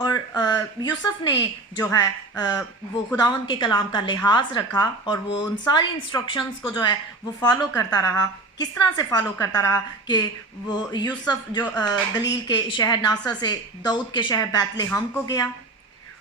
اور یوسف نے جو ہے وہ خداوند کے کلام کا لحاظ رکھا اور وہ ان ساری انسٹرکشنز کو جو ہے وہ فالو کرتا رہا. کس طرح سے فالو کرتا رہا کہ وہ یوسف جو گلیل کے شہر ناصر سے داؤد کے شہر بیت لحم کو گیا،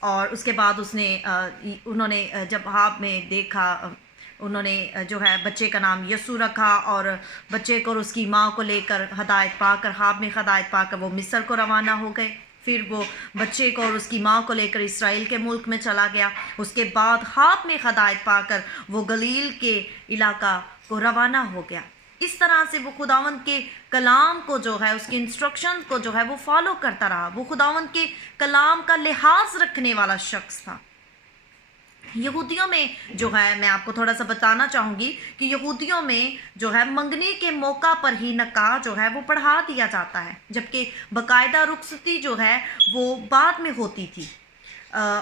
اور اس کے بعد انہوں نے جب ہاب میں دیکھا، انہوں نے جو ہے بچے کا نام یسوع رکھا، اور بچے کو اور اس کی ماں کو لے کر ہدایت پا کر ہاب میں ہدایت پا کر وہ مصر کو روانہ ہو گئے. پھر وہ بچے کو اور اس کی ماں کو لے کر اسرائیل کے ملک میں چلا گیا. اس کے بعد ہاب میں ہدایت پا کر وہ گلیل کے علاقہ کو روانہ ہو گیا. اس طرح سے وہ خداوند کے کلام کو جو ہے، اس کی انسٹرکشن کو جو ہے وہ فالو کرتا رہا. وہ خداوند کے کلام کا لحاظ رکھنے والا شخص تھا. یہودیوں میں جو ہے، میں آپ کو تھوڑا سا بتانا چاہوں گی کہ یہودیوں میں جو ہے منگنی کے موقع پر ہی نکاح جو ہے وہ پڑھا دیا جاتا ہے، جبکہ باقاعدہ رخصتی جو ہے وہ بعد میں ہوتی تھی.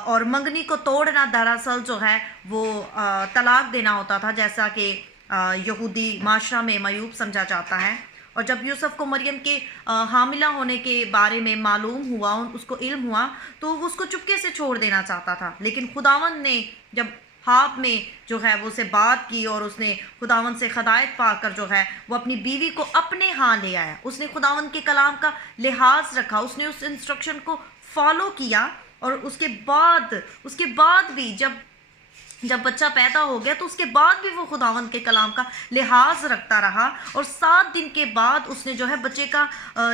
اور منگنی کو توڑنا دراصل جو ہے وہ طلاق دینا ہوتا تھا، جیسا کہ یہودی معاشرہ میں معیوب سمجھا جاتا ہے. اور جب یوسف کو مریم کے حاملہ ہونے کے بارے میں معلوم ہوا، اس کو علم ہوا، تو وہ اس کو چپکے سے چھوڑ دینا چاہتا تھا. لیکن خداوند نے جب ہاب میں جو ہے وہ سے بات کی اور اس نے خداوند سے ہدایت پا کر جو ہے وہ اپنی بیوی کو اپنے ہاں لے آیا. اس نے خداوند کے کلام کا لحاظ رکھا، اس نے اس انسٹرکشن کو فالو کیا. اور اس کے بعد بھی جب بچہ پیدا ہو گیا تو اس کے بعد بھی وہ خداوند کے کلام کا لحاظ رکھتا رہا. اور 7 دن کے بعد اس نے جو ہے بچے کا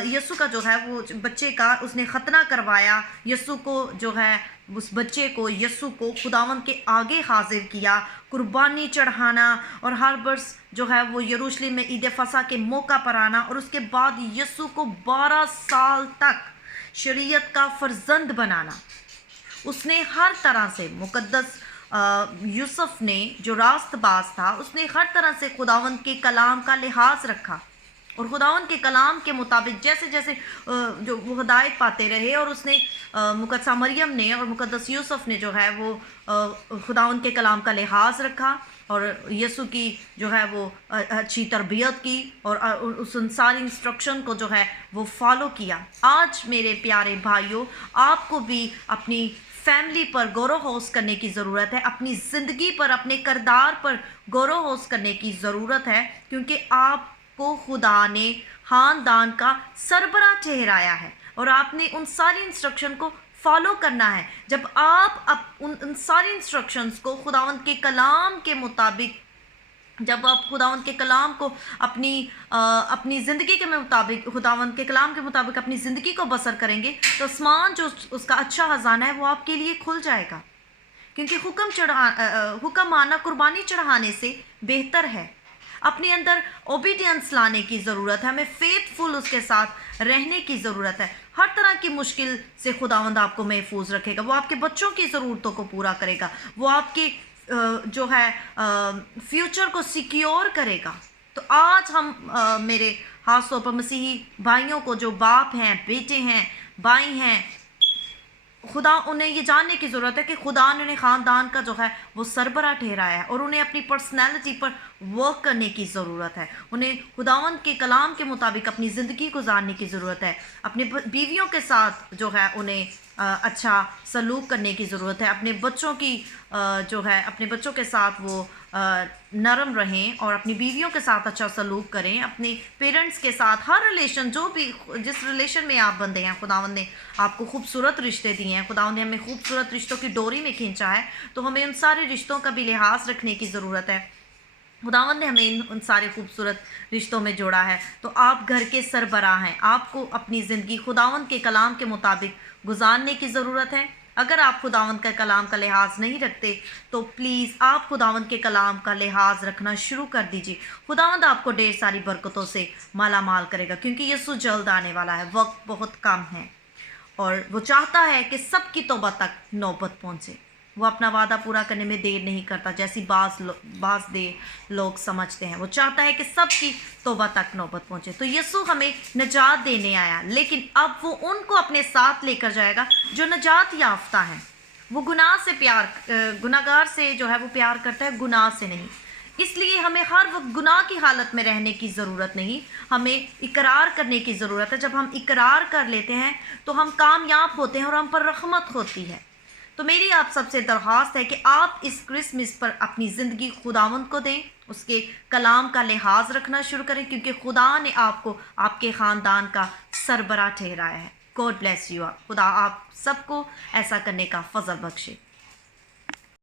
یسوع کا جو ہے وہ بچے کا اس نے ختنہ کروایا. یسوع کو جو ہے اس بچے کو یسوع کو خداوند کے آگے حاضر کیا، قربانی چڑھانا، اور ہر برس جو ہے وہ یروشلم میں عید فصح کے موقع پر آنا. اور اس کے بعد یسوع کو 12 سال تک شریعت کا فرزند بنانا. اس نے ہر طرح سے مقدس یوسف نے جو راست باز تھا، اس نے ہر طرح سے خداوند کے کلام کا لحاظ رکھا، اور خداوند کے کلام کے مطابق جیسے جیسے جو وہ ہدایت پاتے رہے. اور اس نے مقدسہ مریم نے اور مقدس یوسف نے جو ہے وہ خداوند کے کلام کا لحاظ رکھا، اور یسوع کی جو ہے وہ اچھی تربیت کی، اور اس ساری انسٹرکشن کو جو ہے وہ فالو کیا. آج میرے پیارے بھائیوں، آپ کو بھی اپنی فیملی پر غور و خوض کرنے کی ضرورت ہے، اپنی زندگی پر، اپنے کردار پر غور و خوض کرنے کی ضرورت ہے، کیونکہ آپ کو خدا نے خاندان کا سربراہ ٹھہرایا ہے، اور آپ نے ان ساری انسٹرکشن کو فالو کرنا ہے. جب آپ ان ساری انسٹرکشنز کو خداوند کے کلام کے مطابق، جب آپ خداوند کے کلام کو اپنی زندگی کے مطابق، خداوند کے کلام کے مطابق اپنی زندگی کو بسر کریں گے، تو آسمان جو اس کا اچھا خزانہ ہے وہ آپ کے لیے کھل جائے گا. کیونکہ حکم ماننا قربانی چڑھانے سے بہتر ہے. اپنے اندر اوبیڈینس لانے کی ضرورت ہے، ہمیں فیتھ فل اس کے ساتھ رہنے کی ضرورت ہے. ہر طرح کی مشکل سے خداوند آپ کو محفوظ رکھے گا. وہ آپ کے بچوں کی ضرورتوں کو پورا کرے گا، وہ آپ کے جو ہے فیوچر کو سیکیور کرے گا. تو آج ہم میرے خاص طور پر مسیحی بھائیوں کو، جو باپ ہیں، بیٹے ہیں، بھائی ہیں، انہیں یہ جاننے کی ضرورت ہے کہ خدا نے انہیں خاندان کا جو ہے وہ سربراہ ٹھہرایا ہے، اور انہیں اپنی پرسنالٹی پر ورک کرنے کی ضرورت ہے. انہیں خداوند کے کلام کے مطابق اپنی زندگی گزارنے کی ضرورت ہے. اپنے بیویوں کے ساتھ جو ہے انہیں اچھا سلوک کرنے کی ضرورت ہے. اپنے بچوں کی جو ہے اپنے بچوں کے ساتھ وہ نرم رہیں، اور اپنی بیویوں کے ساتھ اچھا سلوک کریں. اپنے پیرنٹس کے ساتھ ہر ریلیشن، جس ریلیشن میں آپ بندے ہیں، خداوند نے آپ کو خوبصورت رشتے دیے ہیں، خداوند نے ہمیں خوبصورت رشتوں کی ڈوری میں کھینچا ہے، تو ہمیں ان سارے رشتوں کا بھی لحاظ رکھنے کی ضرورت ہے. خداوند نے ہمیں ان سارے خوبصورت رشتوں میں جوڑا ہے. تو آپ گھر کے سربراہ ہیں، آپ کو اپنی زندگی خداوند کے کلام کے مطابق گزارنے کی ضرورت ہے. اگر آپ خداوند کا کلام کا لحاظ نہیں رکھتے تو پلیز آپ خداوند کے کلام کا لحاظ رکھنا شروع کر دیجیے. خداوند آپ کو ڈھیر ساری برکتوں سے مالا مال کرے گا، کیونکہ یسوع جلد آنے والا ہے. وقت بہت کم ہے، اور وہ چاہتا ہے کہ سب کی توبہ تک نوبت پہنچے. وہ اپنا وعدہ پورا کرنے میں دیر نہیں کرتا، جیسی بعض لوگ سمجھتے ہیں. وہ چاہتا ہے کہ سب کی توبہ تک نوبت پہنچے. تو یسوع ہمیں نجات دینے آیا، لیکن اب وہ ان کو اپنے ساتھ لے کر جائے گا جو نجات یافتہ ہیں. وہ گناہ سے گناہگار سے جو ہے وہ پیار کرتا ہے، گناہ سے نہیں. اس لیے ہمیں ہر وقت گناہ کی حالت میں رہنے کی ضرورت نہیں، ہمیں اقرار کرنے کی ضرورت ہے۔ جب ہم اقرار کر لیتے ہیں تو ہم کامیاب ہوتے ہیں اور ہم پر رحمت ہوتی ہے۔ تو میری آپ سب سے درخواست ہے کہ آپ اس کرسمس پر اپنی زندگی خداوند کو دیں، اس کے کلام کا لحاظ رکھنا شروع کریں، کیونکہ خدا نے آپ کو آپ کے خاندان کا سربراہ ٹھہرایا ہے۔ گاڈ بلیس یو، خدا آپ سب کو ایسا کرنے کا فضل بخشے۔